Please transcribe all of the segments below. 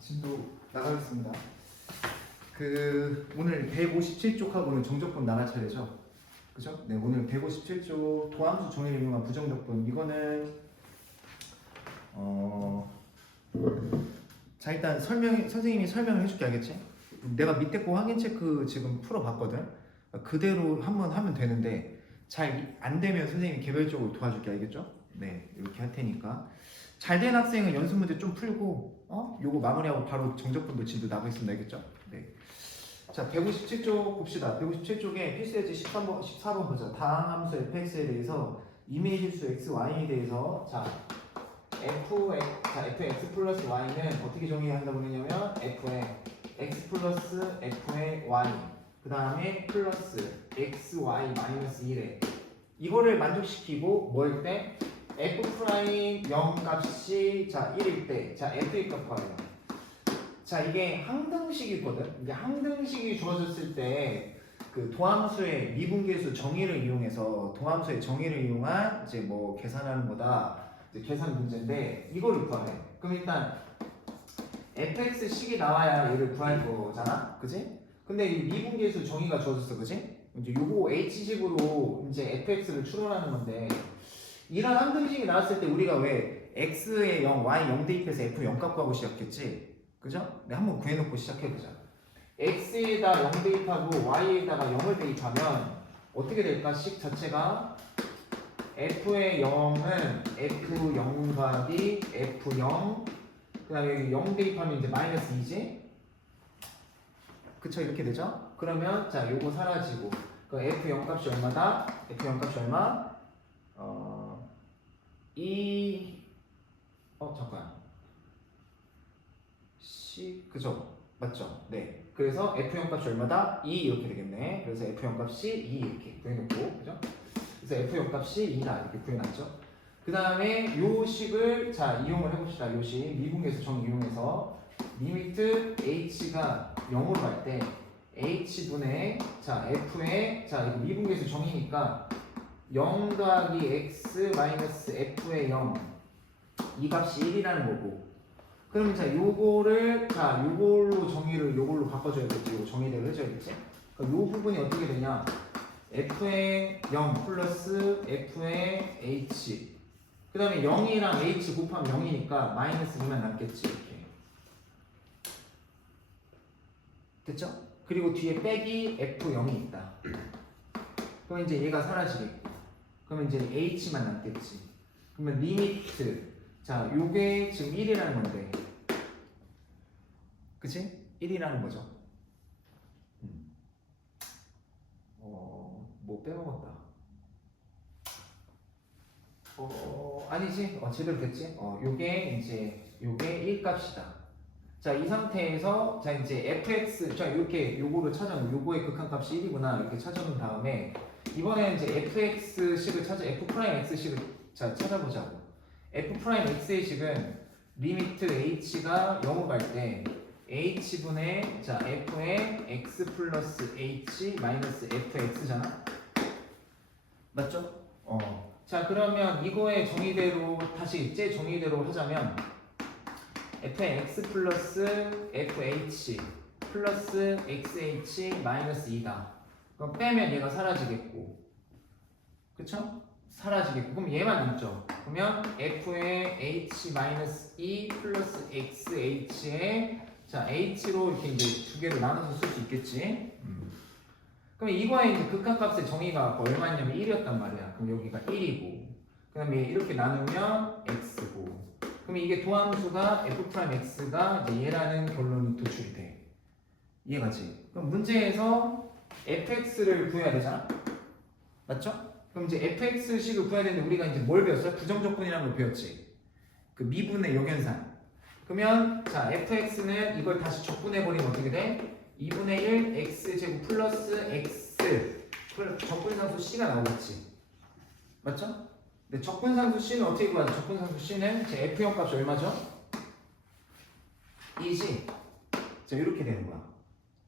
진도 나가겠습니다. 오늘 157쪽하고는 정적분 나갈 차례죠. 그죠? 네, 오늘 157쪽 도함수 정의를 이용한 부정적분. 이거는 자, 일단 선생님이 설명을 해줄게. 알겠지? 내가 밑에 거 확인 체크 지금 풀어봤거든. 그대로 한번 하면 되는데 잘 안 되면 선생님이 개별적으로 도와줄게. 알겠죠? 네, 이렇게 할 테니까. 잘 된 학생은 연습 문제 좀 풀고 요거 마무리하고 바로 정적분도 진도 나가겠습니다. 알겠죠? 네. 자, 157쪽 봅시다. 157쪽에 필수예제 14번 보자. 다항 함수 fx에 대해서 이미지수 x, y에 대해서 자, fx 플러스 y는 어떻게 정의한다고 그러냐면 f의 x 플러스 f의 y 그 다음에 플러스 xy 마이너스 1에 이거를 만족시키고 뭐일 때 f 프라임 0 값이 자 1일 때 자 f의 값 구하래요. 자, 이게 항등식이거든. 이게 항등식이 주어졌을 때 그 도함수의 미분계수 정의를 이용해서 도함수의 정의를 이용한 이제 뭐 계산하는 거다. 이제 계산 문제인데 이거를 구하래. 그럼 일단 fx 식이 나와야 얘를 구할 거잖아, 그지? 근데 이 미분계수 정의가 주어졌어, 그지? 이제 요거 h식으로 이제 fx를 추론하는 건데 이런 항등식이 나왔을 때 우리가 왜 x에 0, y 0 대입해서 f 0 값 구하고 시작했지? 그죠? 네, 한번 구해놓고 시작해보자. x에다 0 대입하고 y에다가 0을 대입하면 어떻게 될까? 식 자체가 f의 0은 f0 곱하기 f0 그 다음에 0 대입하면 이제 마이너스 2지? 그쵸? 이렇게 되죠? 그러면 자 요거 사라지고 그 f0 값이 얼마다? f0 값이 얼마? 잠깐 그죠? 맞죠? 네. 그래서 f0 값이 얼마다? 2 이렇게 되겠네. 그래서 f0 값이 2 이렇게 구해놓고, 그죠? 그래서 f0 값이 2다 이렇게 구해놨죠. 그 다음에 요 식을 자 이용을 해봅시다. 요 식 미분계수 정의 이용해서 리미트 h가 0으로 갈 때 h분의 자 f의 자 이거 미분계수 정의니까 0 더하기 x 마이너스 f의 0 이 값이 1이라는 거고. 그럼 자 요거를 자 요걸로 정의를 요걸로 바꿔줘야겠지. 요 정의대로 해줘야겠지. 그럼 요 부분이 어떻게 되냐? f의 0 플러스 f의 h 그 다음에 0이랑 h 곱하면 0이니까 마이너스 2만 남겠지. 이렇게 됐죠? 그리고 뒤에 빼기 f0이 있다. 그럼 이제 얘가 사라지겠고 그러면 이제 h만 남겠지. 그러면 리미트 자 요게 지금 1이라는 건데 그치? 1이라는 거죠. 뭐 빼먹었다. 아니지? 제대로 됐지? 요게 이제 요게 1 값이다. 자, 이 상태에서 자 이제 fx 자 이렇게 요거를 찾아놓은 요거의 극한값이 1이구나 이렇게 찾아놓은 다음에 이번에 이제 fx 식을 f 프라임 x 식을 자 찾아보자고. f 프라임 x의 식은 리미트 h가 0으로 갈 때 h분의 자 f의 x 플러스 h 마이너스 fx잖아. 맞죠? 자 그러면 이거의 정의대로 다시 제 정의대로 하자면 f의 x 플러스 fh 플러스 xh 마이너스 2다. 그럼 빼면 얘가 사라지겠고, 그쵸? 사라지겠고 그럼 얘만 남죠. 그러면 f의 h 마이너스 2 플러스 xh의 자 h로 이렇게 이제 두 개를 나눠서 쓸 수 있겠지. 그럼 이거의 이제 극한값의 정의가 얼마냐면 1이었단 말이야. 그럼 여기가 1이고, 그 다음에 이렇게 나누면 x고. 그럼 이게 도함수가 f'x가 이제 얘라는 결론이 도출이 돼. 이해가지? 그럼 문제에서 fx를 구해야 되잖아. 맞죠? 그럼 이제 fx식을 구해야 되는데 우리가 이제 뭘 배웠어요? 부정적분이라는 걸 배웠지. 그 미분의 역연산. 그러면 자 fx는 이걸 다시 적분해버리면 어떻게 돼? 2분의 1 x제곱 플러스 x 적분상수 c가 나오겠지. 맞죠? 근데 적분상수 c는 어떻게 구하죠? 적분상수 c는 제 f0 값이 얼마죠? 2지? 자 이렇게 되는 거야.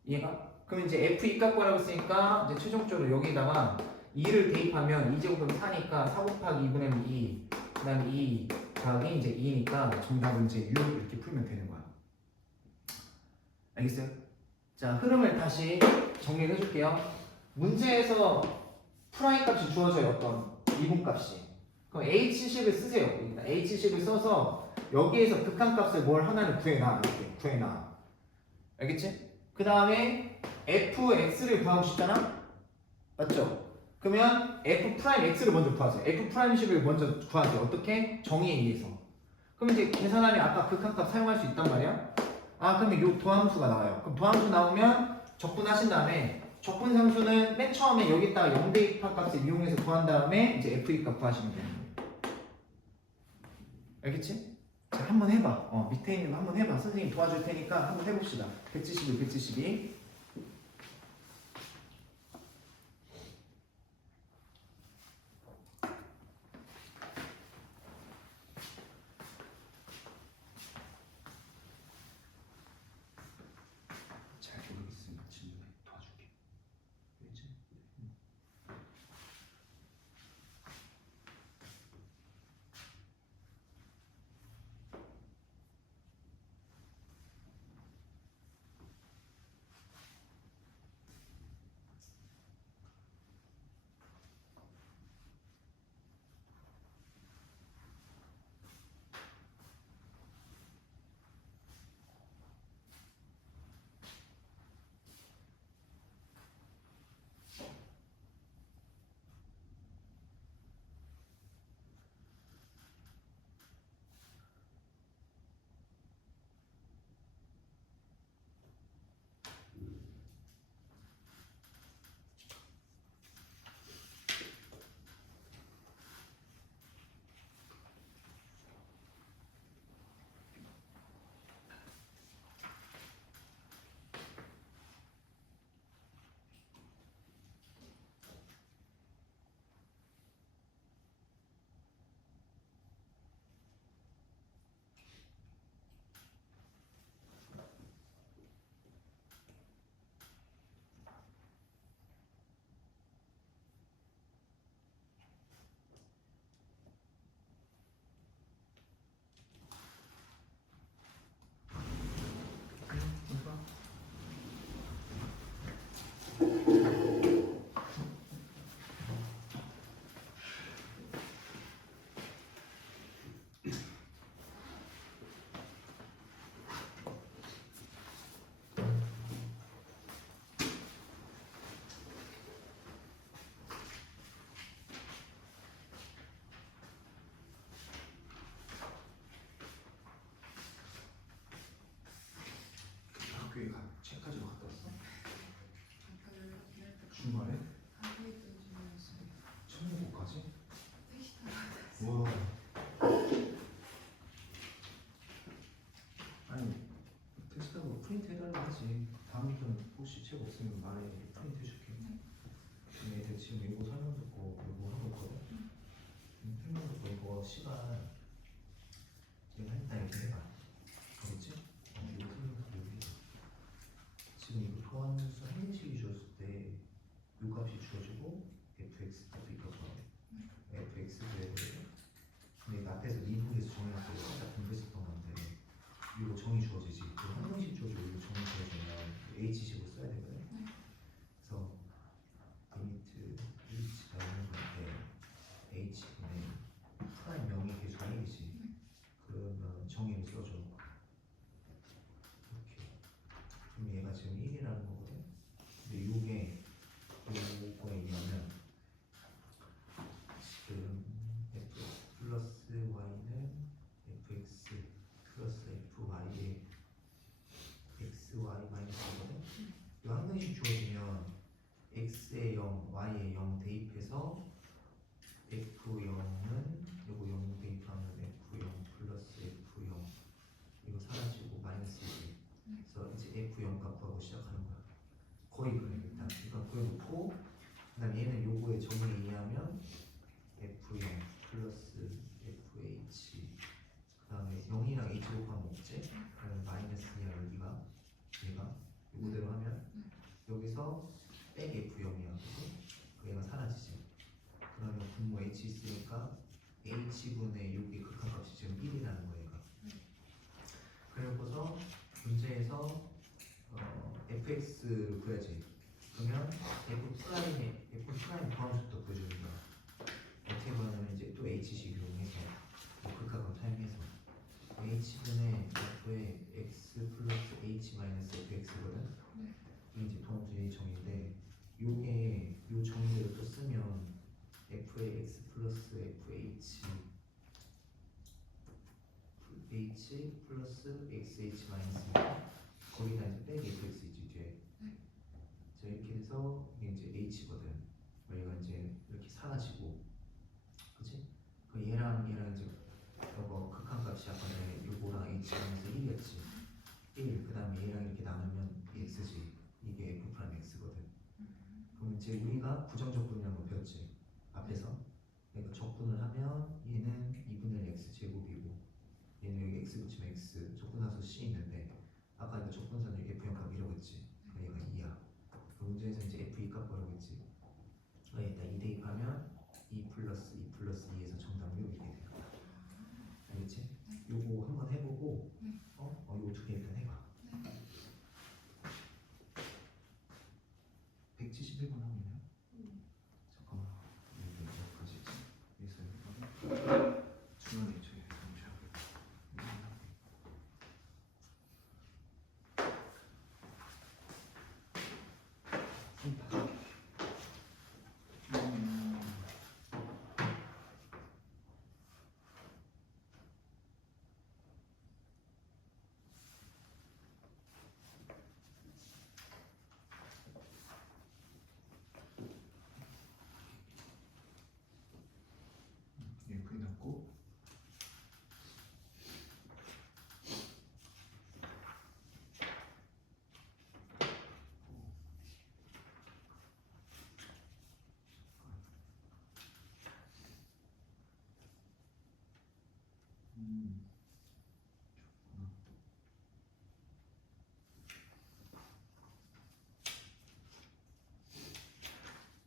이해가? 그럼 이제 f2 값 구하라고 했으니까 이제 최종적으로 여기다가 2를 대입하면 2제곱은 4니까 4 곱하기 2분의 2 그 다음에 2 더하기 이제 2니까 정답은 이제 6 이렇게 풀면 되는 거야. 알겠어요? 자, 흐름을 다시 정리를 해줄게요. 문제에서 프라임 값이 주어져요. 어떤 미분값이. 그럼 H10을 쓰세요. 일단 H10을 써서 여기에서 극한값을 뭘 하나를 구해놔. 이렇게 구해놔. 알겠지? 그 다음에 fx를 구하고 싶잖아? 맞죠? 그러면 f'x를 먼저 구하세요. f'식을 먼저 구하세요. 어떻게? 정의에 의해서. 그럼 이제 계산하면 아까 극한값 사용할 수 있단 말이야? 아, 그러면 요 도함수가 나와요. 그럼 도함수 나오면 적분하신 다음에 적분상수는 맨 처음에 여기다가 0대 2파 값을 이용해서 구한 다음에 이제 f2 값 구하시면 되는 거예요. 알겠지? 자, 한번 해봐. 밑에 있는 거 한번 해봐. 선생님 도와줄 테니까 한번 해봅시다. 171, 172. 잘 모르겠으면 질문해 도와줄게. 알겠지? 학교에 책 가지고 갔다 왔어? 주말에? 천국까지? 와. 아니 택시 타고 프린트 해달라고 하지. 다음부터는 혹시 책 없으면 말해. 프린트 해줄게. 지금 애들 지금 이거 설명 듣고 이거 하고 있거든. 설명 듣고 이거 시간 지금 했다 이렇게 해봐. 알겠지? 이거 설명 듣고 여기 지금 이거 도함수 한 개씩이 주었을 때 요 값이 주어지고 fx 값이 있어서 fx를 근데 앞에서 미분에서 정해놨을 때 살짝 공부했었던 건데 이거 정의 주어지지. 한 명씩 주어지고 이거 정의 주어지면 h식으로 써야 되거든. 그래서 리미트 h가 있는 건데 h분의 프라임 0이 계속 1이지. 그러면 정의를 써줘. 이렇게. 그럼 얘가 지금 1이라는 거거든. 근데 요게 요거에 의하면 지금 fx 플러스 y는 fx 플러스 fy의 xy 마이너스 거거든. 이거 한 명씩 주어지면 x에 0, y에 0 대입해서 f0은 요거 0 대입하면 f0 플러스 f0 이거 사라지고 마이너스 1. 그래서 이제 f0 값 구하고 시작하는 거야. 거의 그래 일단. 이건 구해놓고 그다음 얘는 요거의 정의에 의하면 f0 플러스 fh 그 다음에 0이랑 h 곱하면 없지? 그러면 마이너스야 여기가 얘가 이거대로 하면 여기서 백 f0이야. 그 얘가 사라지지. 그러면 분모 h 있으니까 h분의 여기 극한값이 지금 1이라는 거야 얘가. 그래서 문제에서 fx를 구해야지. 그러면 f 프라임 다음 속도 구해주는 거야. 어떻게 구하냐면 이제 또 h식 이용해서 극하고 사용해서 h분의 f의 x 플러스 h 마이너스 fx거든. 이게 이제 동주의 정의인데 요게 요 정의대로 또 쓰면 f의 x 플러스 fh 플러스 xh 마이너스 거기다 이제 빼기 fx 있지 뒤에. 자 이렇게 해서 이게 이제 h거든. 얘가 이제 이렇게 사라지고, 그치? 그 얘랑 이제 요거 극한값이 아까 전에 요거랑 h 마이너스 1이었지. 1. 그 다음에 얘랑 이렇게 나누면 x지. 이게 f 프라임 x거든. 그럼 이제 우리가 부정적분이라는 거 배웠지 앞에서. 그러니까 적분을 하면 얘는 2분의 x 제곱이고 얘는 여기 x 붙이면 x 적분하수 c 있는데 아까 이거 적분사는 f0 값 이라고 했지. 얘가 2야. 그 문제에서 이제 f2 값 뭐라고 했지. 여기다 2 대입하면 2 플러스 2 플러스 2에서 정답은 여기 이렇게 돼요. 알겠지? 요거 한번 해보고 요거 두 개 일단 해봐. 171번 하고 있나요? 잠깐만. 여기 어디까지 있지? 여기서 중간에 저기 잠시하고. f 넣고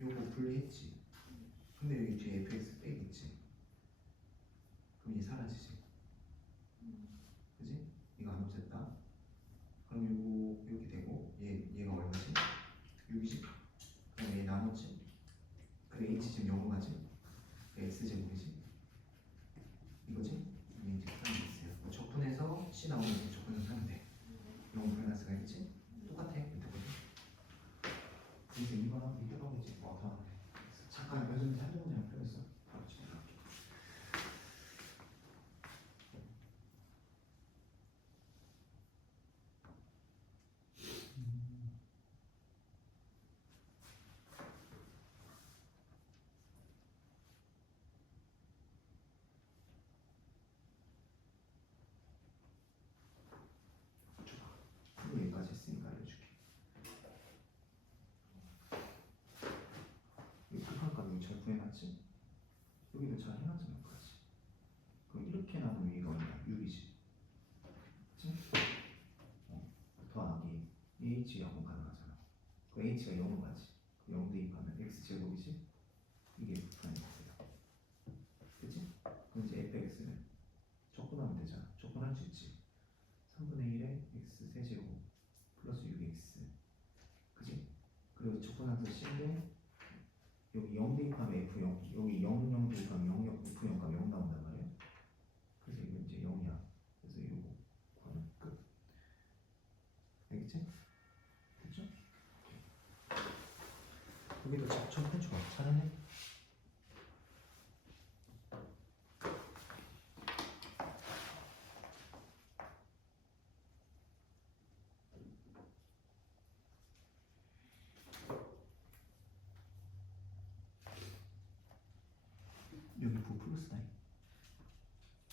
요거 분리했지. 근데 여기 뒤에 fx 빼겠지. 그럼 이게 사라지지. 그지? 이거 안 없앴다. 그럼 요거 이렇게 되고 얘가 얼마지? 6이지. 그럼 얘 나눴지. 그래 h 지금 0은 가지. x 제곱이지. 이거지? 이게 이제 프라임 x야. 뭐 적분해서 c 나오면 이제 적분해서 하면 돼. 0 마이너스가 있지? 똑같아. 밑에 거지. 이제 이거랑 밑에 거겠지. 뭐 더. 잠깐 요즘 한두 문장 풀렸어. 바로 진행할게. 여기까지 했으니까 알려줄게. 이 극한값 여기 잘 구해놨지? 여기도 잘 해놨잖아. 그렇지? 그럼 이렇게 나누면 이거 얼마야? 6이지. 그치? 더하기 h하고 가능하잖아. 그 h가 0은 가지. 0 대입하면 x제곱이지? 이게 프라임 x야. 그치? 그럼 이제 fx는 적분하면 되잖아. 적분할 수 있지. 3분의 1에 x 세제곱 플러스 6x. 그치? 그리고 적분하면서 c인데 여기 0 대입하면 f0, 여기 0, 0 대입하면 0, 0, f0가 0 나온단 말이야. 그래서 이거 이제 0이야. 그래서 이거 구하면 끝. 알겠지? 됐죠? 여기도 좀 해줘봐. 잘하네. 여기 부 플러스 나이.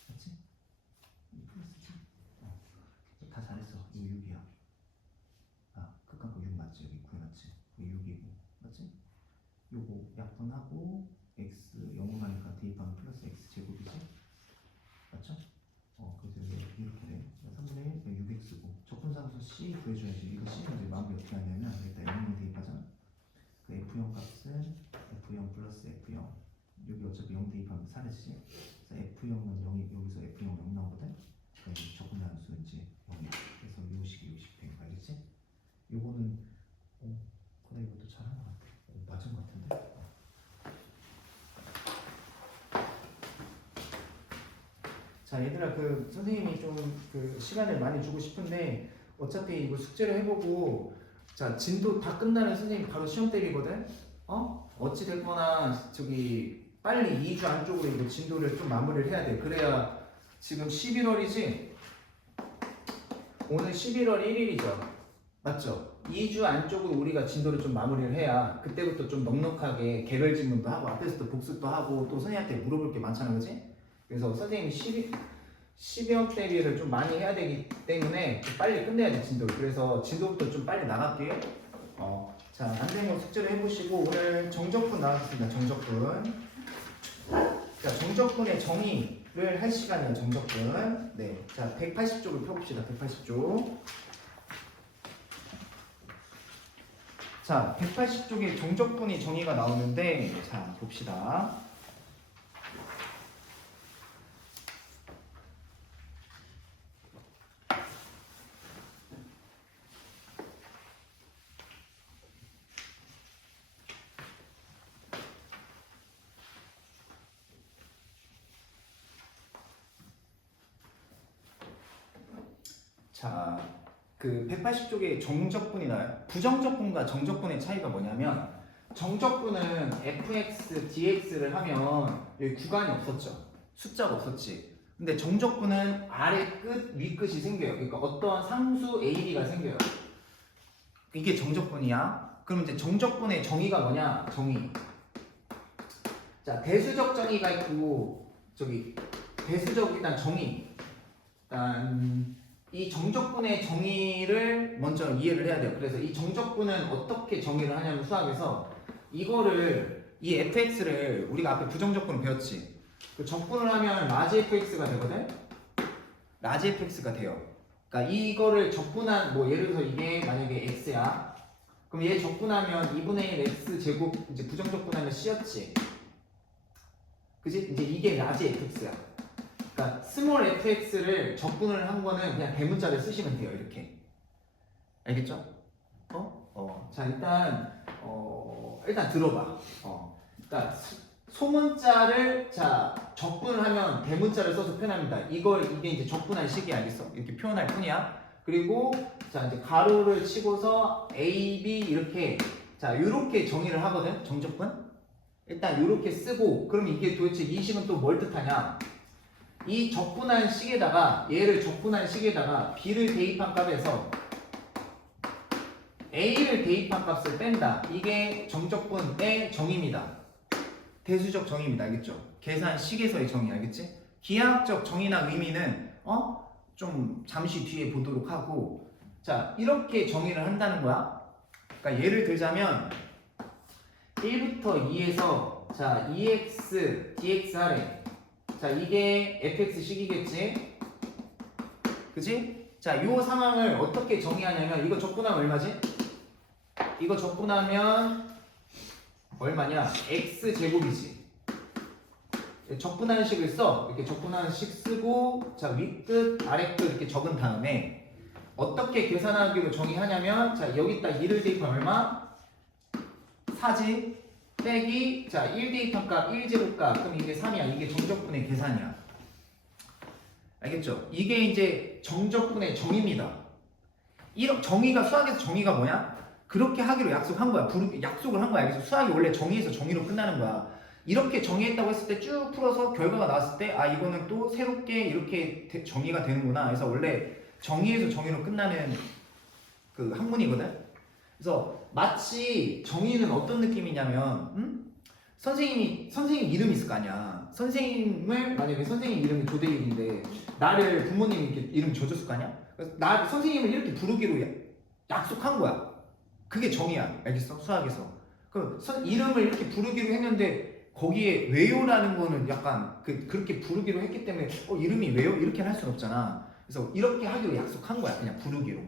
맞지? 이 플러스지? 다 잘했어. 이거 6이야. 아, 극한 거 6 맞지? 여기 구해놨지? 이거 6이고. 맞지? 요거 약분하고 x 0을 가니까 대입하면 플러스 x 제곱이지? 맞죠? 그래서 여기 이렇게 돼. 3분의 1, 6x고 적분상수 c 구해줘야지. 이거 c는 이제 마무리 어떻게 하냐면 일단 0을 대입하잖아. 그 f0 값은 f0 플러스 f0. 여기 어차피 0 대입하면 사라지지. 그래서 f0은 0이 여기서 f0 0 나오거든. 그러니까 적분상수 이제 0이야. 그래서 요식이 된 거 알겠지? 요거는 자 얘들아 그 선생님이 좀 그 시간을 많이 주고 싶은데 어차피 이거 숙제를 해보고 자 진도 다 끝나면 선생님 바로 시험 때리거든. 어찌 됐거나 저기 빨리 2주 안쪽으로 이거 진도를 좀 마무리를 해야 돼. 그래야 지금 11월이지. 오늘 11월 1일이죠. 맞죠? 2주 안쪽으로 우리가 진도를 좀 마무리를 해야 그때부터 좀 넉넉하게 개별 질문도 하고 앞에서도 복습도 하고 또 선생님한테 물어볼 게 많잖아, 그지? 그래서 선생님이 12월 대비를 좀 많이 해야 되기 때문에 좀 빨리 끝내야 돼, 진도를. 그래서 진도부터 좀 빨리 나갈게요. 자, 안 되면 숙제를 해보시고 오늘 정적분 나왔습니다. 정적분. 자, 정적분의 정의를 할 시간이에요. 정적분. 네, 자, 180쪽을 펴봅시다. 180쪽. 자, 180쪽에 정적분의 정의가 나오는데, 자, 봅시다. 자, 그 180쪽에 정적분이 나와요. 부정적분과 정적분의 차이가 뭐냐면 정적분은 fx, dx를 하면 여기 구간이 없었죠. 숫자가 없었지. 근데 정적분은 아래 끝, 위 끝이 생겨요. 그러니까 어떠한 상수 a, b가 생겨요. 이게 정적분이야. 그럼 이제 정적분의 정의가 뭐냐? 정의. 자, 대수적 정의가 있고 저기 대수적 일단 정의. 일단 이 정적분의 정의를 먼저 이해를 해야 돼요. 그래서 이 정적분은 어떻게 정의를 하냐면 수학에서 이거를 이 fx를 우리가 앞에 부정적분을 배웠지. 그 적분을 하면 라지 fx가 되거든. 라지 fx가 돼요. 그러니까 이거를 적분한 뭐 예를 들어서 이게 만약에 x야. 그럼 얘 적분하면 2분의 1 x 제곱 이제 부정적분하면 c였지. 그지? 이제 이게 라지 fx야. 그러니까 스몰 fx를 적분을 한 거는 그냥 대문자를 쓰시면 돼요. 이렇게. 알겠죠? 자, 일단 들어봐. 그러니까 소문자를 자 적분을 하면 대문자를 써서 표현합니다. 이게 이제 적분한 식이 알겠어? 이렇게 표현할 뿐이야. 그리고 자 이제 가로를 치고서 a, b 이렇게 자 이렇게 정의를 하거든. 정적분. 일단 이렇게 쓰고 그럼 이게 도대체 이 식은 또 뭘 뜻하냐? 이 적분한 식에다가 얘를 적분한 식에다가 b를 대입한 값에서 a를 대입한 값을 뺀다. 이게 정적분의 정의입니다. 대수적 정의입니다. 알겠죠? 계산식에서의 정의 알겠지? 기하학적 정의나 의미는 좀 잠시 뒤에 보도록 하고 자 이렇게 정의를 한다는 거야. 그러니까 예를 들자면 1부터 2에서 자 2x dx 하래. 자 이게 fx식이겠지? 그치? 자 요 상황을 어떻게 정의하냐면 이거 적분하면 얼마지? 이거 적분하면 얼마냐? x제곱이지. 적분하는 식을 써. 이렇게 적분하는 식 쓰고 자 윗끝 아래끝 이렇게 적은 다음에 어떻게 계산하기로 정의하냐면 자 여기다 2를 대입하면 얼마? 4지 빼기 자 1 대입한 값 1제곱값 그럼 이게 3이야. 이게 정적분의 계산이야. 알겠죠? 이게 이제 정적분의 정의입니다. 이런 정의가 수학에서 정의가 뭐냐? 그렇게 하기로 약속한 거야. 약속을 한 거야. 그래서 수학이 원래 정의에서 정의로 끝나는 거야. 이렇게 정의했다고 했을 때 쭉 풀어서 결과가 나왔을 때 아 이거는 또 새롭게 이렇게 정의가 되는구나. 그래서 원래 정의에서 정의로 끝나는 그 학문이거든. 그래서 마치 정의는 어떤 느낌이냐면 선생님 이름이 있을 거 아니야. 선생님을 만약에 선생님 이름이 조대일인데 나를 부모님이 이렇게 이름 줘줬을 거 아니야. 그래서 나 선생님을 이렇게 부르기로 약속한 거야. 그게 정의야. 알겠어? 수학에서. 그 이름을 이렇게 부르기로 했는데 거기에 왜요라는 거는 약간 그렇게 부르기로 했기 때문에 이름이 왜요? 이렇게 할 수는 없잖아. 그래서 이렇게 하기로 약속한 거야. 그냥 부르기로.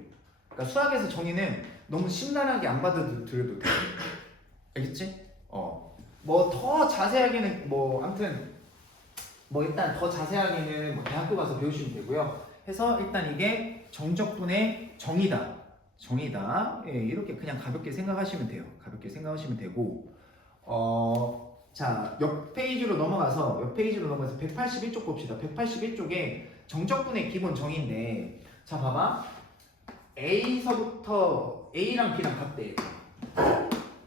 그러니까 수학에서 정의는 너무 심란하게 안 받아들여도 돼. 알겠지? 뭐 더 자세하게는 아무튼 일단 더 자세하게는 대학교 가서 배우시면 되고요. 해서 일단 이게 정적분의 정의다. 예, 이렇게 그냥 가볍게 생각하시면 돼요. 가볍게 생각하시면 되고 자, 옆 페이지로 넘어가서 181쪽 봅시다. 181쪽에 정적분의 기본 정의인데, 자 봐봐. A서부터 A랑 B랑 같대.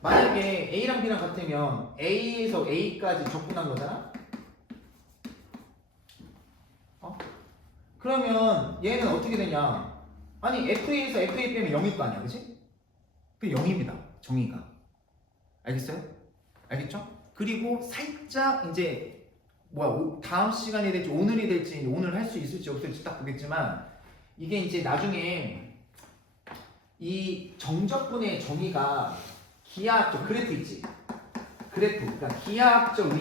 만약에 A랑 B랑 같으면 A에서 A까지 적분한 거잖아? 그러면 얘는 어떻게 되냐? 아니 FA에서 FA 빼면 0일 거 아니야, 그치? 그 0입니다, 정의가. 알겠어요? 알겠죠? 그리고 살짝 이제 다음 시간이 될지 오늘이 될지 오늘 할 수 있을지 없을지 딱 보겠지만, 이게 이제 나중에 이 정적분의 정의가 기하학적 그래프 있지? 그래프, 그러니까 기하학적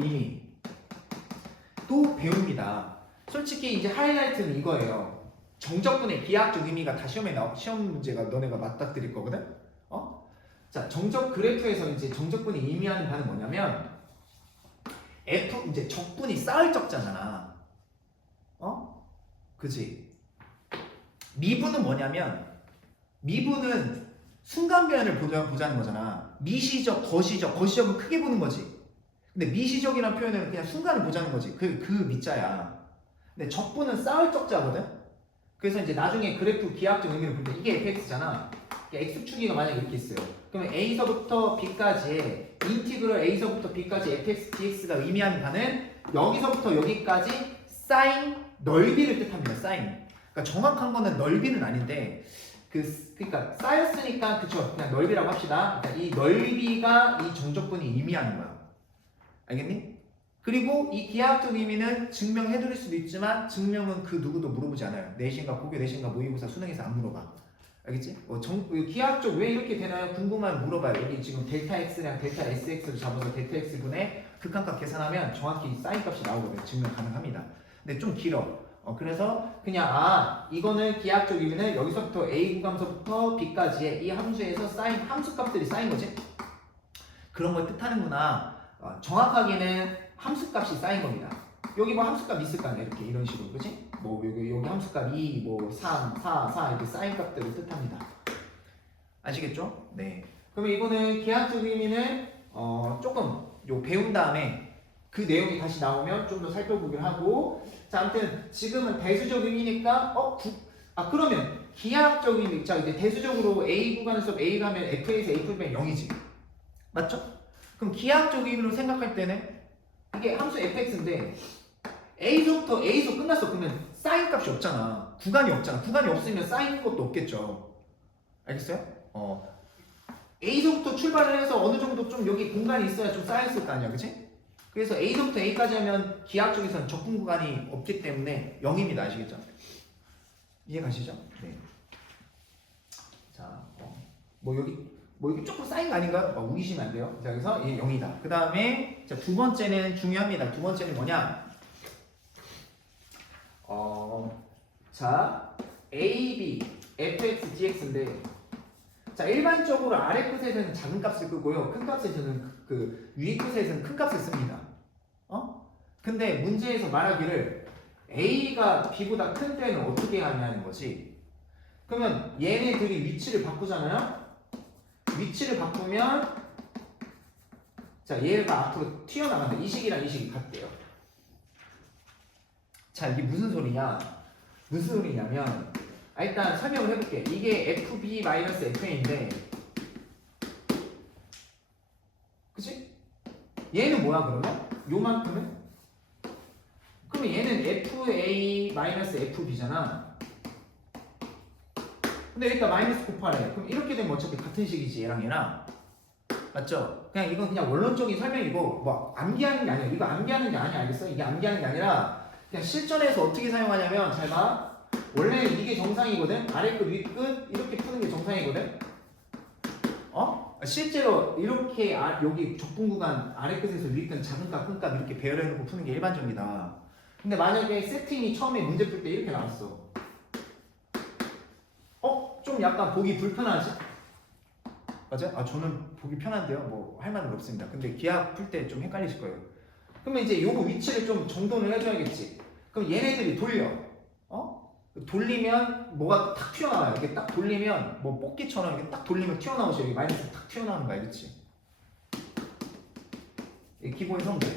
의미 또 배웁니다. 솔직히 이제 하이라이트는 이거예요. 정적분의 기하학적 의미가 다 시험 문제가 너네가 맞닥뜨릴 거거든. 자, 정적 그래프에서 이제 정적분이 의미하는 바는 뭐냐면, F 이제 적분이 쌓을 적자잖아. 그지? 미분은 뭐냐면, 미분은 순간 변을 보자는 거잖아. 미시적, 거시적은 크게 보는 거지. 근데 미시적이라는 표현은 그냥 순간을 보자는 거지. 그 미자야. 근데 적분은 쌓을 적자거든. 그래서 이제 나중에 그래프 기하학적 의미를 볼 때 이게 fx잖아. x축이가 만약에 이렇게 있어요. 그러면 a서부터 b까지의 인티그럴 a서부터 b까지 fx dx가 의미하는 바는 여기서부터 여기까지 사인 넓이를 뜻합니다. 사인. 그러니까 정확한 거는 넓이는 아닌데, 그러니까 쌓였으니까 그쵸, 그냥 넓이라고 합시다. 그러니까 이 넓이가 이 정적분이 의미하는 거야. 알겠니? 그리고 이 기하학적 의미는 증명해드릴 수도 있지만, 증명은 그 누구도 물어보지 않아요. 내신과 고교, 내신과 모의고사, 수능에서 안 물어봐. 알겠지? 기하학적 왜 이렇게 되나요? 궁금하면 물어봐요. 여기 지금 델타 x랑 델타 sx를 잡아서 델타 x분의 극한값 계산하면 정확히 사인 값이 나오거든요. 증명 가능합니다. 근데 좀 길어. 그래서 그냥 이거는 기하학적 의미는 여기서부터 a 구간서부터 b까지의 이 함수에서 사인 함수값들이 쌓인 거지. 그런 걸 뜻하는구나. 정확하게는 함수값이 쌓인 겁니다. 여기 뭐 함수값 있을 거 아니야, 이렇게 이런 식으로, 그치? 뭐 여기 함수값 2, 뭐 3, 4 이렇게 쌓인 값들을 뜻합니다. 아시겠죠? 네. 그러면 이거는 기하학적 의미는 조금 배운 다음에 그 내용이 다시 나오면 좀 더 살펴보기로 하고, 자, 아무튼 지금은 대수적 의미니까 그러면 기하학적 의미, 자 이제 대수적으로 A 구간에서 A 가면 F에서 A 풀면 0이지, 맞죠? 그럼 기하학적 의미로 생각할 때는 이게 함수 fx인데 A에서 끝났어. 그러면 사인 값이 없잖아. 구간이 없잖아. 구간이 없으면 사인 것도 없겠죠. 알겠어요? A서부터 출발을 해서 어느 정도 좀 여기 공간이 있어야 좀 쌓였을 거 아니야, 그치? 그래서 A서부터 A까지 하면 기하학적에서는 적분 구간이 없기 때문에 0입니다. 아시겠죠? 이해 가시죠? 네. 자, 여기 조금 쌓인 거 아닌가요? 우기시면 안 돼요. 자, 그래서 이게 0이다. 그 다음에 두 번째는 중요합니다. 두 번째는 뭐냐? 자, a, b, fx, dx인데, 자, 일반적으로 아래 끝에서는 작은 값을 끄고요. 큰 값에서는 위 끝에서는 큰 값을 씁니다. 근데 문제에서 말하기를 a가 b보다 큰 때는 어떻게 하냐는 거지. 그러면 얘네들이 위치를 바꾸잖아요. 위치를 바꾸면, 자, 얘가 앞으로 튀어나간다. 이 식이랑 이 식이 같대요. 자, 이게 무슨 소리냐면, 일단 설명을 해볼게. 이게 FB-FA인데, 그치? 얘는 뭐야, 그러면? 요만큼은? 그러면 얘는 FA-FB잖아. 근데 여기다 마이너스 곱하래. 그럼 이렇게 되면 어차피 같은 식이지, 얘랑. 맞죠? 이건 그냥 원론적인 설명이고, 암기하는 게 아니야. 이거 암기하는 게 아니야, 알겠어? 이게 암기하는 게 아니라, 그냥 실전에서 어떻게 사용하냐면, 잘 봐. 원래는 이게 정상이거든? 아래 끝, 위 끝, 이렇게 푸는 게 정상이거든? 실제로 이렇게 여기 적분 구간 아래 끝에서 위 끝, 작은 값, 큰 값 이렇게 배열해놓고 푸는 게 일반적이다. 근데 만약에 세팅이 처음에 문제 풀 때 이렇게 나왔어. 좀 약간 보기 불편하지? 맞아? 저는 보기 편한데요. 뭐 할 말은 없습니다. 근데 기하 풀 때 좀 헷갈리실 거예요. 그러면 이제 요거 위치를 좀 정돈을 해줘야겠지. 그럼 얘네들이 돌려. 돌리면 뭐가 탁 튀어나와요. 이렇게 딱 돌리면 뭐 뽑기처럼 이렇게 딱 돌리면 튀어나오죠. 여기 마이너스 탁 튀어나오는 거 알겠지? 기본 성질.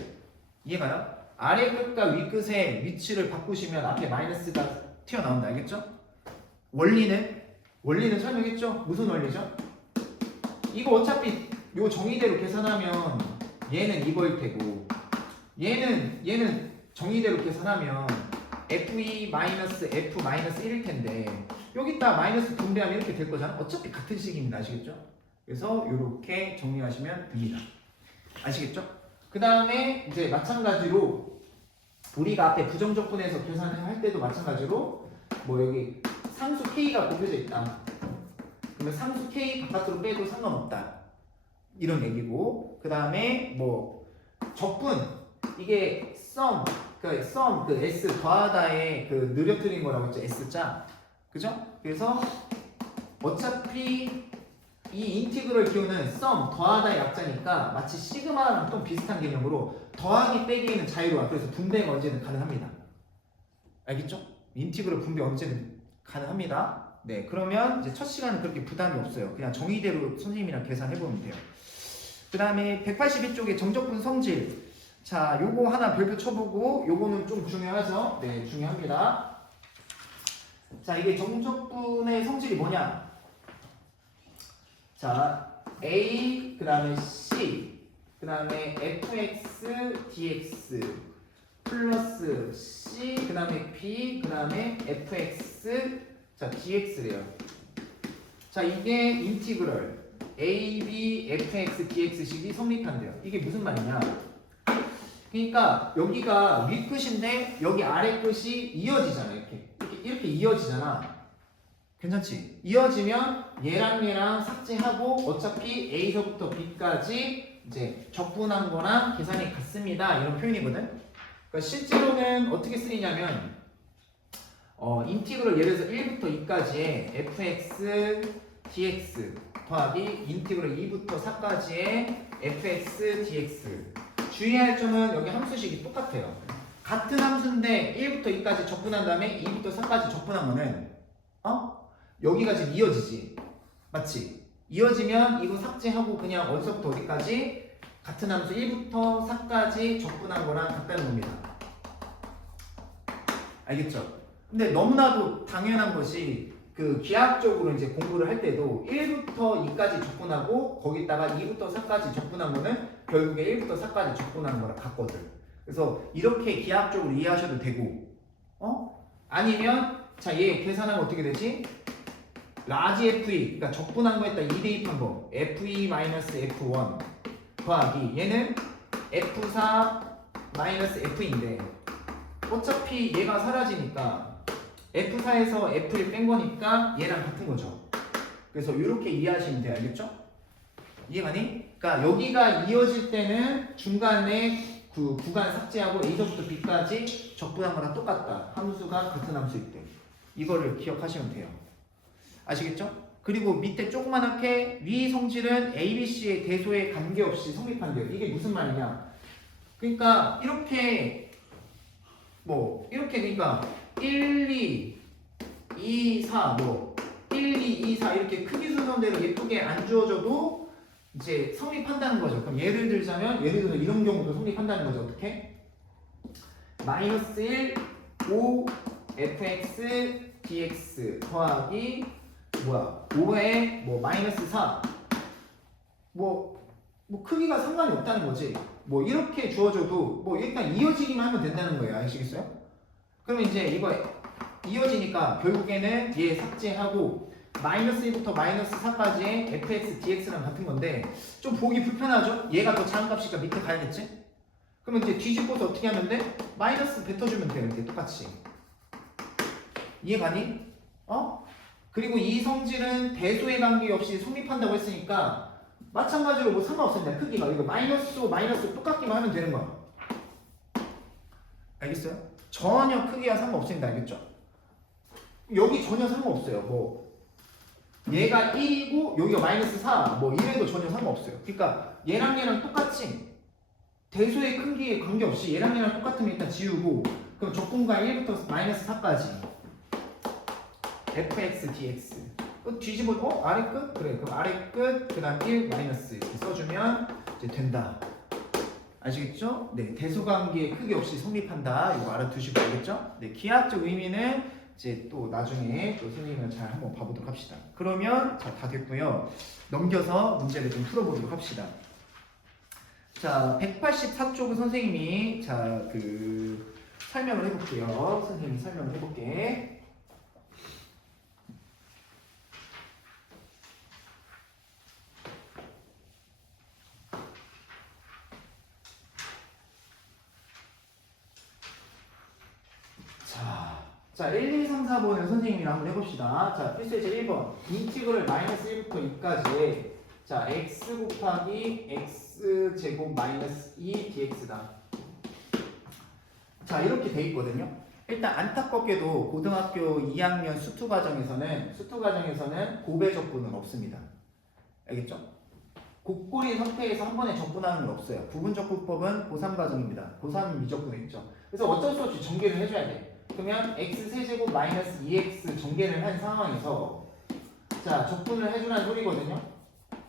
이해가요? 아래 끝과 위 끝의 위치를 바꾸시면 앞에 마이너스가 튀어나온다. 알겠죠? 원리는 설명했죠? 무슨 원리죠? 이거 어차피 요 정의대로 계산하면 얘는 이거일 테고 얘는 정의대로 계산하면 F2 마이너스 F 마이너스 1일 텐데 여기다 마이너스 분배하면 이렇게 될 거잖아. 어차피 같은 식입니다. 아시겠죠? 그래서 이렇게 정리하시면 됩니다. 아시겠죠? 그 다음에 이제 마찬가지로 우리가 앞에 부정적분에서 계산을 할 때도 마찬가지로 뭐 여기 상수 K가 곱해져 있다. 그러면 상수 K 바깥으로 빼도 상관없다. 이런 얘기고 그 다음에 뭐 적분 이게 그 S 더하다에 그 느려뜨린 거라고 했죠. S자. 그죠? 그래서 어차피 이 인티그럴 기호는 썸 더하다의 약자니까 마치 시그마랑 좀 비슷한 개념으로 더하기 빼기에는 자유로워. 그래서 분배가 언제든 가능합니다. 알겠죠? 인티그럴 분배 언제든 가능합니다. 네, 그러면 이제 첫 시간은 그렇게 부담이 없어요. 그냥 정의대로 선생님이랑 계산해보면 돼요. 그 다음에 182쪽에 정적분 성질. 자, 요거 하나 별표 쳐보고 요거는 좀 중요하죠? 네, 중요합니다. 자, 이게 정적분의 성질이 뭐냐? 자, A, 그 다음에 C, 그 다음에 fx, dx 플러스 C, 그 다음에 B, 그 다음에 fx, 자, dx래요. 자, 이게 인티그럴 a, b, fx, dx식이 성립한대요. 이게 무슨 말이냐? 그러니까 여기가 윗끝인데 여기 아래끝이 이어지잖아. 이렇게 이어지잖아. 괜찮지? 이어지면 얘랑 삭제하고 어차피 A서부터 B까지 이제 적분한 거랑 계산이 같습니다. 이런 표현이거든. 그러니까 실제로는 어떻게 쓰이냐면 인티그럴 예를 들어서 1부터 2까지의 fx, dx 더하기 인티그럴 2부터 4까지의 fx, dx. 주의할 점은 여기 함수식이 똑같아요. 같은 함수인데 1부터 2까지 적분한 다음에 2부터 4까지 적분한 거는 여기가 지금 이어지지. 맞지? 이어지면 이거 삭제하고 그냥 어디서부터 어디까지 같은 함수 1부터 4까지 적분한 거랑 같다는 겁니다. 알겠죠? 근데 너무나도 당연한 것이 그 기하학적으로 이제 공부를 할 때도 1부터 2까지 적분하고 거기다가 2부터 4까지 적분한 거는 결국에 1부터 4까지 적분하는 거랑 같거든. 그래서 이렇게 기하학적으로 이해하셔도 되고 아니면 자, 얘 계산하면 어떻게 되지? 라지 F2, 그러니까 적분한 거에다 2 대입한 거 F2-F1 더하기 얘는 F4-F인데 어차피 얘가 사라지니까 F4에서 F를 뺀 거니까 얘랑 같은 거죠. 그래서 이렇게 이해하시면 돼요. 알겠죠? 이해가니? 그러니까 여기가 이어질 때는 중간에 그 구간 삭제하고 A서부터 B까지 적분한 거랑 똑같다. 함수가 같은 함수일 때. 이거를 기억하시면 돼요. 아시겠죠? 그리고 밑에 조그만하게 위 성질은 A, B, C의 대소에 관계없이 성립한대요. 이게 무슨 말이냐? 그러니까 이렇게 그러니까 1, 2, 2, 4 1, 2, 2, 4 이렇게 크기 순서대로 예쁘게 안 주어져도 이제 성립한다는 거죠. 그럼 예를 들자면 예를 들어서 이런 경우도 성립한다는 거죠. 어떻게? 마이너스 1, 5, fx, dx 더하기 5에 마이너스 4 크기가 상관이 없다는 거지. 이렇게 주어져도 일단 이어지기만 하면 된다는 거예요. 아시겠어요? 그러면 이제 이거 이어지니까 결국에는 얘 삭제하고 마이너스 1부터 마이너스 4까지의 fx, dx랑 같은 건데 좀 보기 불편하죠? 얘가 더 작은 값이니까 밑에 가야겠지? 그러면 이제 뒤집어서 어떻게 하면 돼? 마이너스 뱉어주면 돼요. 이렇게 똑같이. 이해가니? 그리고 이 성질은 대소의 관계없이 성립한다고 했으니까 마찬가지로 상관없습니다. 크기가 이거 마이너스 똑같기만 하면 되는 거야. 알겠어요? 전혀 크기와 상관없습니다. 알겠죠? 여기 전혀 상관없어요. 얘가 1이고 여기가 마이너스 4 이래도 전혀 상관없어요. 그러니까 얘랑 똑같이 대소의 크기에 관계없이 얘랑 똑같으면 일단 지우고 그럼 적분과 1부터 마이너스 4까지 fx, dx 뒤집어 아래 끝? 그래 그럼 아래 끝 그 다음 1 마이너스 이렇게 써주면 이제 된다. 아시겠죠? 네, 대소관계 크기 없이 성립한다. 이거 알아두시고 알겠죠? 네, 기하학적 의미는 이제 또 나중에 또 선생님을 잘 한번 봐보도록 합시다. 그러면 자, 다 됐고요. 넘겨서 문제를 좀 풀어보도록 합시다. 자, 184쪽은 선생님이 설명을 해볼게요. 선생님이 설명을 해볼게. 자, 1, 2, 3, 4번을 선생님이랑 한번 해봅시다. 자, 필수예제 1번. 인티그럴 마이너스 1부터 2까지. 자, x 곱하기 x제곱 마이너스 2 dx다. 자, 이렇게 돼 있거든요. 일단 안타깝게도 고등학교 2학년 수투 과정에서는 곱의 적분은 없습니다. 알겠죠? 곱꼴인 상태에서 한 번에 적분하는 건 없어요. 부분적분법은 고3 과정입니다. 고3은 미적분이 있죠. 그래서 어쩔 수 없이 전개를 해줘야 돼. 그러면 x3제곱 마이너스 2x 전개를 한 상황에서 자, 적분을 해주라는 소리거든요.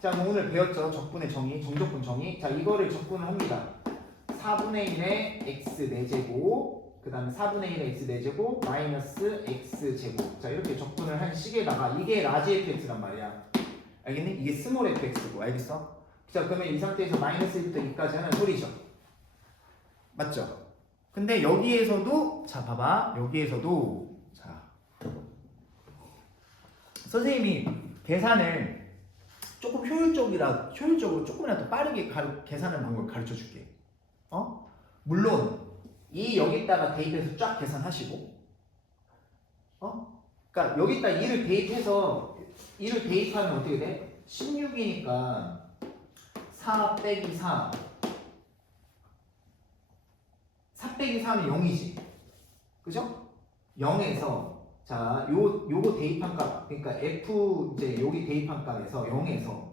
자, 그럼 오늘 배웠죠? 적분의 정의, 정적분 정의. 자, 이거를 적분을 합니다. 4분의 1의 x 4제곱 그 다음에 4분의 1의 x 4제곱 마이너스 x제곱. 자, 이렇게 적분을 한 식에다가 이게 라지 fx란 말이야. 알겠니? 이게 스몰 fx고 알겠어? 자, 그러면 이 상태에서 마이너스 1부터 2까지 하는 소리죠. 맞죠? 근데 여기에서도 자, 봐봐. 여기에서도 자, 선생님이 계산을 조금 효율적으로 조금이라도 빠르게 계산하는 방법을 가르쳐 줄게. 물론 이 여기다가 대입해서 쫙 계산하시고, 그러니까 여기다 2를 대입해서 2를 대입하면 어떻게 돼? 16이니까 4 빼기 4 빼기 3은 0이지. 그죠? 0에서 자, 요거 대입한 값, 그러니까 f 이제 여기 대입한 값에서 0에서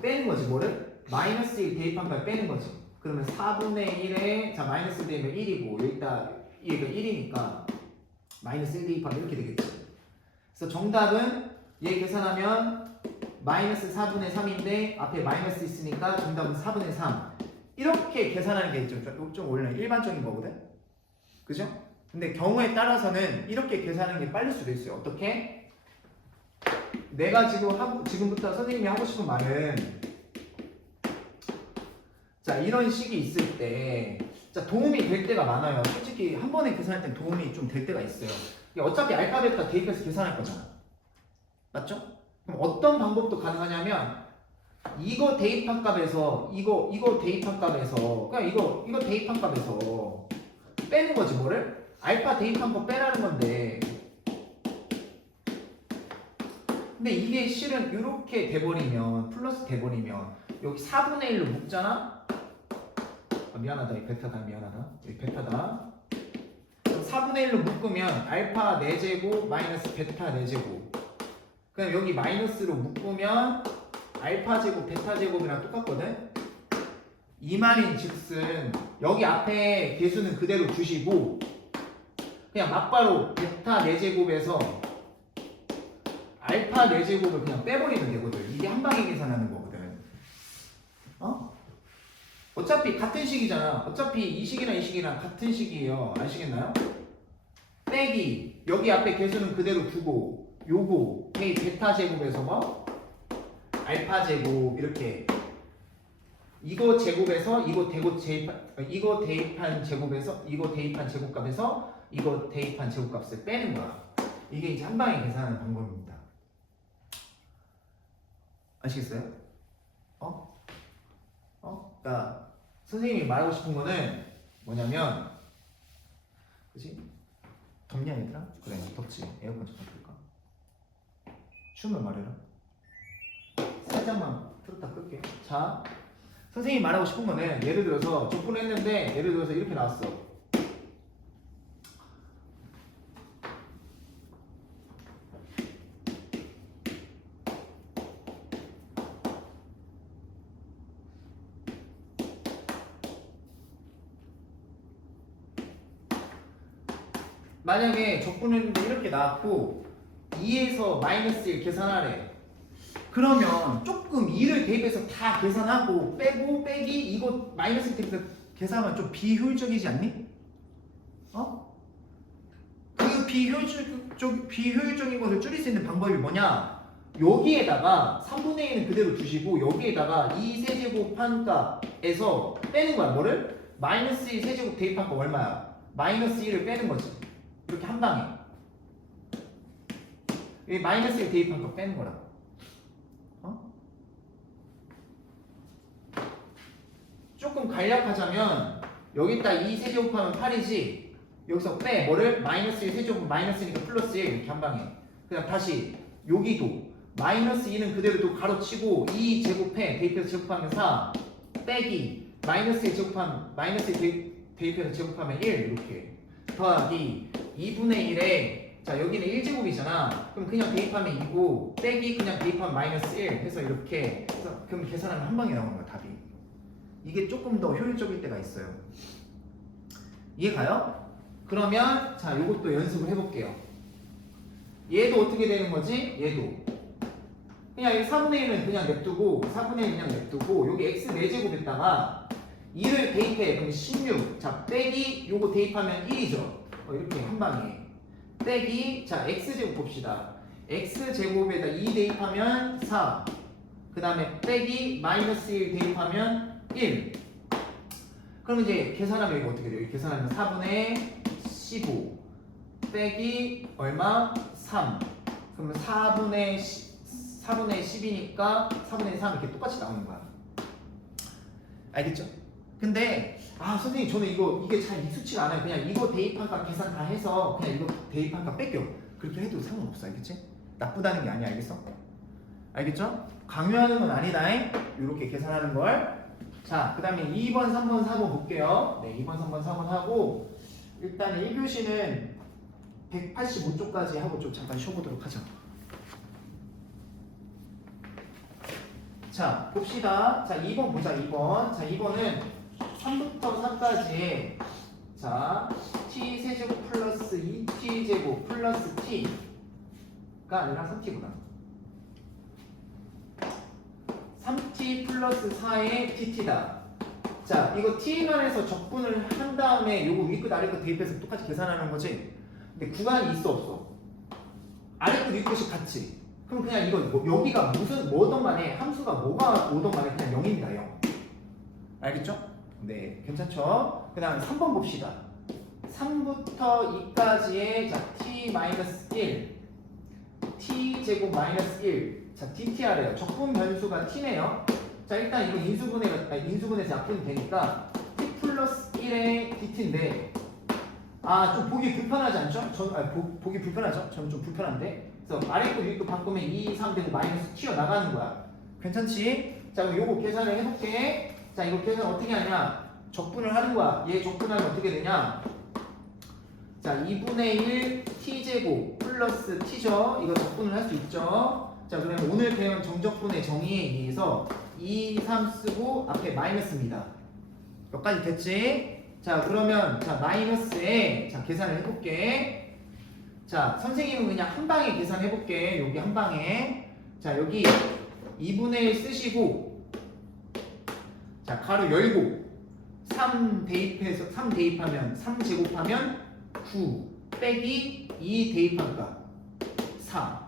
빼는 거지. 뭐를? 마이너스 1 대입한 값 빼는 거지. 그러면 4분의 1에 자, 마이너스 1 되면 1이고 여기다 얘가 1이니까 마이너스 1 대입하면 이렇게 되겠지. 그래서 정답은 얘 계산하면 마이너스 4분의 3인데 앞에 마이너스 있으니까 정답은 4분의 3. 이렇게 계산하는 게 좀 원래 일반적인 거거든? 그죠? 근데 경우에 따라서는 이렇게 계산하는 게 빨릴 수도 있어요. 어떻게? 내가 지금부터 선생님이 하고 싶은 말은 자, 이런 식이 있을 때 자, 도움이 될 때가 많아요. 솔직히 한 번에 계산할 땐 도움이 좀 될 때가 있어요. 어차피 알파벳과 대입해서 계산할 거잖아. 맞죠? 그럼 어떤 방법도 가능하냐면 이거 대입한 값에서 이거 대입한 값에서 그냥 이거 대입한 값에서 빼는 거지. 뭐를? 알파 대입한 거 빼라는 건데, 근데 이게 실은 이렇게 돼버리면 플러스 돼버리면 여기 4분의 1로 묶잖아. 미안하다, 이 베타다, 미안하다, 이 베타다. 4분의 1로 묶으면 알파 4제곱 마이너스 베타 4제곱, 그냥 여기 마이너스로 묶으면 알파 제곱 베타 제곱이랑 똑같거든. 이 말인 즉슨 여기 앞에 개수는 그대로 두시고 그냥 막바로 베타 4제곱에서 알파 4제곱을 그냥 빼버리면 되거든. 이게 한 방에 계산하는 거거든. 어차피 같은 식이잖아. 어차피 이 식이랑 이 식이랑 같은 식이에요. 아시겠나요? 빼기 여기 앞에 개수는 그대로 두고 요거 베타 제곱에서 뭐? 알파 제곱 이렇게 이거 제곱에서 이거 대입한 제곱에서 이거 대입한 제곱값에서 이거 대입한 제곱값을 빼는 거야. 이게 이제 한 방에 계산하는 방법입니다. 아시겠어요? 그러니까 선생님이 말하고 싶은 거는 뭐냐면, 그치? 덥냐 얘들아? 그래, 덥지. 에어컨 잠깐 틀까? 추우면 말해라. 살짝만 틀었다 끌게. 자, 선생님이 말하고 싶은 거는 예를 들어서 적분을 했는데 예를 들어서 이렇게 나왔어. 만약에 적분했는데 이렇게 나왔고 2에서 마이너스 1 계산하래. 그러면 조금 2를 대입해서 다 계산하고 빼고 빼기 이거 마이너스 1 대입해서 계산은 좀 비효율적이지 않니? 그 비효율적인 것을 줄일 수 있는 방법이 뭐냐? 여기에다가 3분의 1은 그대로 두시고 여기에다가 2 세제곱한 값에서 빼는 거야. 뭐를? 마이너스 1 세제곱 대입한 거 얼마야? 마이너스 1을 빼는 거지. 이렇게 한 방에. 이 마이너스 1 대입한 거 빼는 거라고. 조금 간략하자면 여기다 2 세제곱하면 8이지. 여기서 빼 뭐를? 마이너스 1 세제곱 마이너스니까 플러스 1 이렇게 한 방에. 그냥 다시 여기도 마이너스 2는 그대로 또 가로치고 2 제곱해 대입해서 제곱하면 4 빼기 마이너스 1 제곱하면 마이너스 1 대입해서 제곱하면 1 이렇게 더하기 2분의 1에 자 여기는 1제곱이잖아. 그럼 그냥 대입하면 2고 빼기 그냥 대입하면 마이너스 1 해서 이렇게 해서 그럼 계산하면 한 방에 나오는 거야 답이. 이게 조금 더 효율적일 때가 있어요. 이해가요? 그러면 자 요것도 연습을 해볼게요. 얘도 어떻게 되는 거지? 얘도 그냥 이 4분의 1은 그냥 냅두고 4분의 1 그냥 냅두고 여기 x 4제곱에다가 2를 대입해. 그럼 16. 자 빼기 요거 대입하면 1이죠. 이렇게 한 방에 빼기 자 x제곱 봅시다. x제곱에다 2 대입하면 4. 그 다음에 빼기 마이너스 1 대입하면 1. 그럼 이제 계산하면 이거 어떻게 돼요? 계산하면 4분의 15 빼기 얼마? 3. 그러면 4분의 10이니까 4분의 3 이렇게 똑같이 나오는 거야. 알겠죠? 근데 선생님 저는 이게 잘 익숙치가 않아요. 그냥 이거 대입한 값 계산 다 해서 그냥 이거 대입한 값 뺏겨. 그렇게 해도 상관없어. 알겠지? 나쁘다는 게 아니야. 알겠어? 알겠죠? 강요하는 건 아니다. 이렇게 계산하는 걸. 자, 그 다음에 2번, 3번, 4번 볼게요. 네, 2번, 3번, 4번 하고 일단 1교시는 185쪽까지 하고 좀 잠깐 쉬어보도록 하죠. 자, 봅시다. 자, 2번 보자, 2번. 자, 2번은 3부터 4까지의 자, t 세제곱 플러스 2t 제곱 플러스 t가 아니라 3t구나. 3t 플러스 4의 tt다. 자, 이거 t만 해서 적분을 한 다음에 요거 윗끝 아래끝 대입해서 똑같이 계산하는 거지. 근데 구간이 있어 없어? 아래끝 윗끝이 같지. 그럼 그냥 이거 여기가 무슨 뭐든 간에 함수가 뭐가 오든 간에 그냥 0입니다. 0. 알겠죠? 네, 괜찮죠? 그 다음에 3번 봅시다. 3부터 2까지의 자, t-1 t제곱 마이너스 1 자, dtR에요. 적분 변수가 t네요. 자, 일단 이거 인수분해서 약분이 되니까 t 플러스 1의 dt인데 좀 보기 불편하지 않죠? 보기 불편하죠? 저는 좀 불편한데 그래서 아래 거 위에 거 바꾸면 2, 3 되고 마이너스 튀어나가는 거야. 괜찮지? 자, 그럼 요거 계산을 해볼게. 자, 이거 계산 어떻게 하냐? 적분을 하는 거야. 얘 적분하면 어떻게 되냐? 자, 2분의 1 t제곱 플러스 t죠. 이거 적분을 할 수 있죠. 자, 그러면 오늘 배운 정적분의 정의에 의해서 2, 3 쓰고 앞에 마이너스입니다. 여기까지 됐지? 자, 그러면 자 마이너스에 자 계산을 해볼게. 자, 선생님은 그냥 한 방에 계산해볼게. 여기 한 방에. 자, 여기 2분의 1 쓰시고 자, 가로 열고 3 대입하면 3 제곱하면 9 빼기 2 대입한 값 4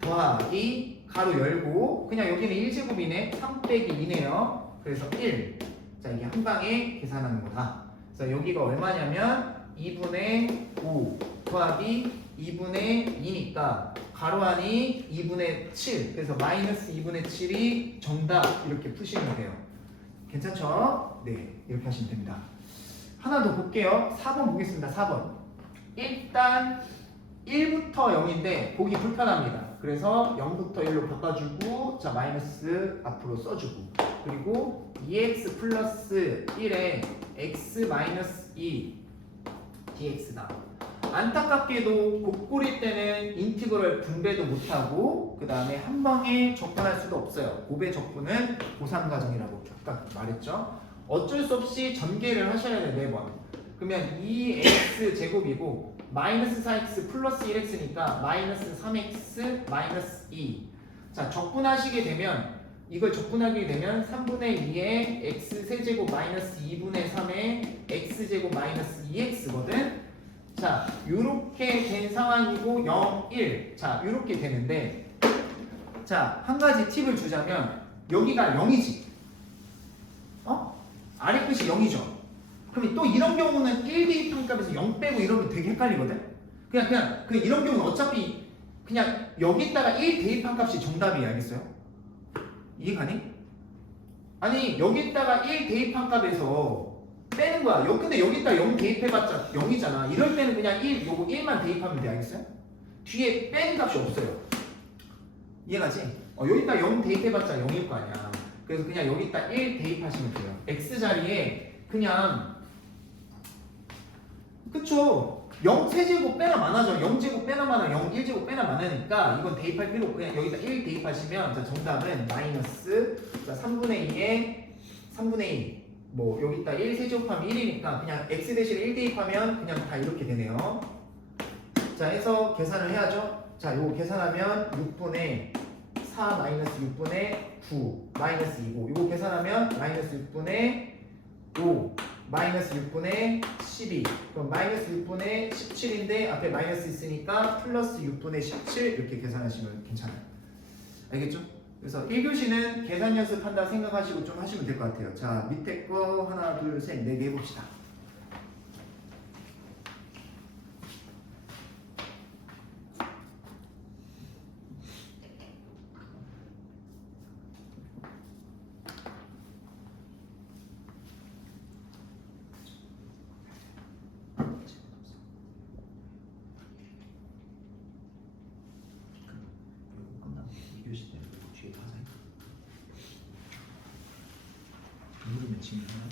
더하기 가로 열고 그냥 여기는 1제곱이네. 3 빼기 2네요. 그래서 1. 자, 이게 한 방에 계산하는 거다. 그래서 여기가 얼마냐면 2분의 5 더하기 2분의 2니까 가로 안이 2분의 7. 그래서 마이너스 2분의 7이 정답. 이렇게 푸시면 돼요. 괜찮죠? 네, 이렇게 하시면 됩니다. 하나 더 볼게요. 4번 보겠습니다. 4번. 일단 1부터 0인데 보기 불편합니다. 그래서 0부터 1로 바꿔주고 자 마이너스 앞으로 써주고 그리고 2x 플러스 1에 x 마이너스 2 dx다. 안타깝게도 곱골일 때는 인티그럴 분배도 못하고 그 다음에 한 방에 적분할 수도 없어요. 곱의 적분은 고3 과정이라고 아까 말했죠. 어쩔 수 없이 전개를 하셔야 돼요. 매번. 그러면 2x 제곱이고 마이너스 4x 플러스 1x니까 마이너스 3x 마이너스 2. 자, 적분하시게 되면 이걸 적분하게 되면 3분의 2의 x 세제곱 마이너스 2분의 3의 x 제곱 마이너스 2x거든. 자, 요렇게 된 상황이고 0, 1. 자, 요렇게 되는데, 자, 한 가지 팁을 주자면 여기가 0이지. 아래 끝이 0이죠. 그럼 또 이런 경우는 1 대입한 값에서 0 빼고 이러면 되게 헷갈리거든. 그냥 이런 경우는 어차피 그냥 여기다가 1 대입한 값이 정답이야. 알겠어요? 이해가니? 아니 여기다가 1 대입한 값에서 빼는 거야. 근데 여기다 0 대입해봤자 0이잖아. 이럴 때는 그냥 1, 요거 1만 대입하면 돼. 알겠어요? 뒤에 빼는 값이 없어요. 이해가지? 여기다 0 대입해봤자 0일 거 아니야. 그래서 그냥 여기다 1 대입하시면 돼요. x 자리에 그냥 그쵸? 0 세제곱 빼나 많아져. 0제곱 빼나 많아. 0 1제곱 빼나 많으니까 이건 대입할 필요 없고 그냥 여기다 1 대입하시면 자, 정답은 마이너스 자, 3분의 2에 3분의 2 뭐 여기다 1 세제곱하면 1이니까 그냥 x 대신에 1 대입하면 그냥 다 이렇게 되네요. 자 해서 계산을 해야죠. 자 요거 계산하면 6분의 4 마이너스 6분의 9 마이너스 2고 이거 계산하면 마이너스 6분의 5 마이너스 6분의 12 그럼 마이너스 6분의 17인데 앞에 마이너스 있으니까 플러스 6분의 17 이렇게 계산하시면 괜찮아요. 알겠죠? 그래서 1교시는 계산 연습한다 생각하시고 좀 하시면 될 것 같아요. 자 밑에 거 하나 둘 셋 네 개 해봅시다. 누르면 지금 하나?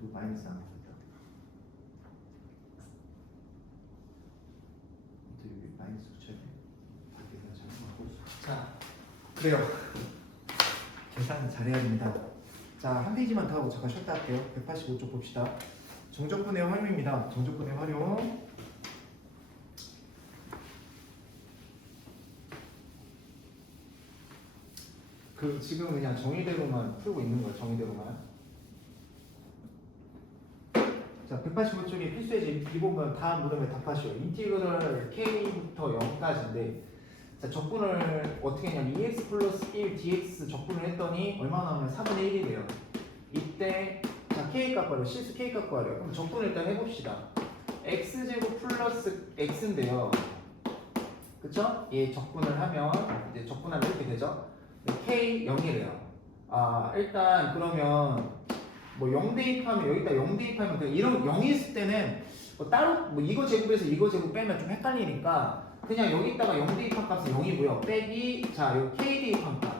이거 마이너스 안 나옵니다. 여기 마이너스 붙여야 돼. 계산 잘하고. 자, 그래요. 계산 잘해야 됩니다. 자, 한 페이지만 더 하고 잠깐 쉬었다 할게요. 185쪽 봅시다. 정적분의 활용입니다. 정적분의 활용. 그 지금 그냥 정의대로만 풀고 있는 거예요. 정의대로만. 자, 185쪽에 필수예제 이 부분 다 물으면 답하시오. 인티그럴 k부터 0까지인데, 자, 적분을 어떻게 했냐면 2x 플러스 1 dx 적분을 했더니 얼마 나오면 4분의 1이래요. 이때 자, k 값 구하래요. 실수 k 값 구하래요. 그럼 적분을 일단 해봅시다. x제곱 플러스 x인데요. 그쵸? 얘 적분을 하면 이제 적분하면 이렇게 되죠. k 0이래요. 아, 일단 그러면 뭐 0 대입하면 여기다 0 대입하면 그 이런 0이 있을 때는 뭐 따로 뭐 이거 제곱에서 이거 제곱 빼면 좀 헷갈리니까 그냥 여기다가 0 대입한 값은 0이고요. 빼기 자, 여기 k 대입한 값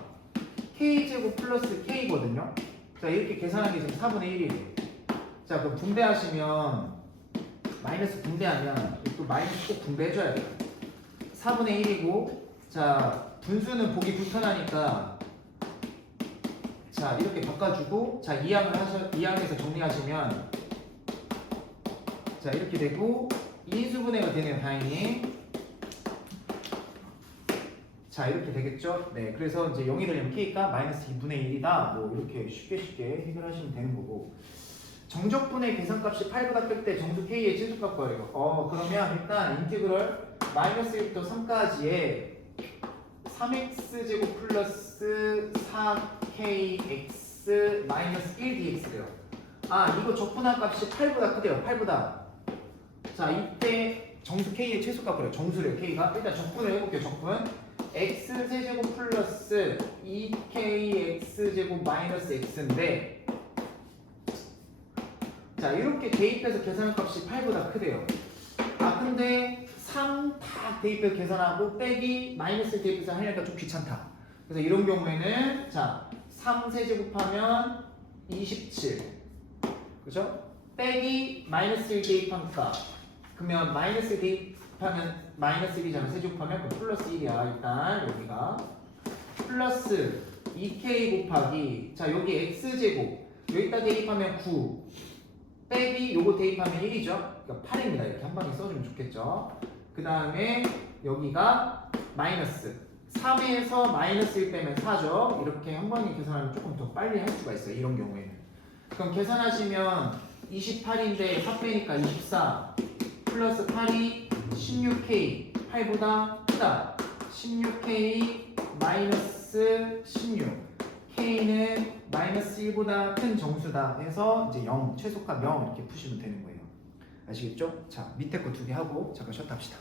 k 제곱 플러스 k거든요. 자, 이렇게 계산하기 지금 4분의 1이에요. 자, 그럼 분배하시면 마이너스 분배하면 또 마이너스 꼭 분배해줘야 돼요. 4분의 1이고 자, 분수는 보기 불편하니까 자, 이렇게 바꿔주고 자, 이항에서 정리하시면 자, 이렇게 되고 인수분해가 되네요. 다행히. 자, 이렇게 되겠죠. 네, 그래서 이제 0이 되려면 k가 마이너스 2분의 1이다 뭐 이렇게 쉽게 해결하시면 되는 거고, 정적분의 계산값이 8보다 클 때 정수 k의 최소값 구하래요. 그러면 일단 인티그럴 마이너스 1부터 3까지에 3x제곱 플러스 4kx 마이너스 1dx래요. 아, 이거 적분한 값이 8보다 크대요. 8보다. 자, 이때 정수 k의 최소값이래요. 정수래요. k가. 일단 적분을 해볼게요. 적분. x세제곱 플러스 2kx제곱 마이너스 x인데, 자, 이렇게 대입해서 계산한 값이 8보다 크대요. 아, 근데 3 다 대입해서 계산하고 빼기 마이너스 대입해서 하니까 좀 귀찮다. 그래서 이런 경우에는 자, 3 세제곱하면 27, 그죠? 빼기 마이너스 1 대입한 값, 그러면 마이너스 대입하면 마이너스 1이잖아. 세제곱하면 그 플러스 1이야. 일단 여기가 플러스 2k 곱하기 자, 여기 x제곱 여기다 대입하면 9 빼기 요거 대입하면 1이죠. 그러니까 8입니다. 이렇게 한 방에 써주면 좋겠죠. 그 다음에 여기가 마이너스 3에서 마이너스 1 빼면 4죠. 이렇게 한 방에 계산하면 조금 더 빨리 할 수가 있어요. 이런 경우에는. 그럼 계산하시면 28인데 4 빼니까 24 플러스 8이 16k 8보다 크다. 16k 마이너스 16 k는 마이너스 1보다 큰 정수다 해서 이제 0 최소값 0 이렇게 푸시면 되는 거예요. 아시겠죠? 자, 밑에 거 2개 하고 잠깐 쉬었다 합시다.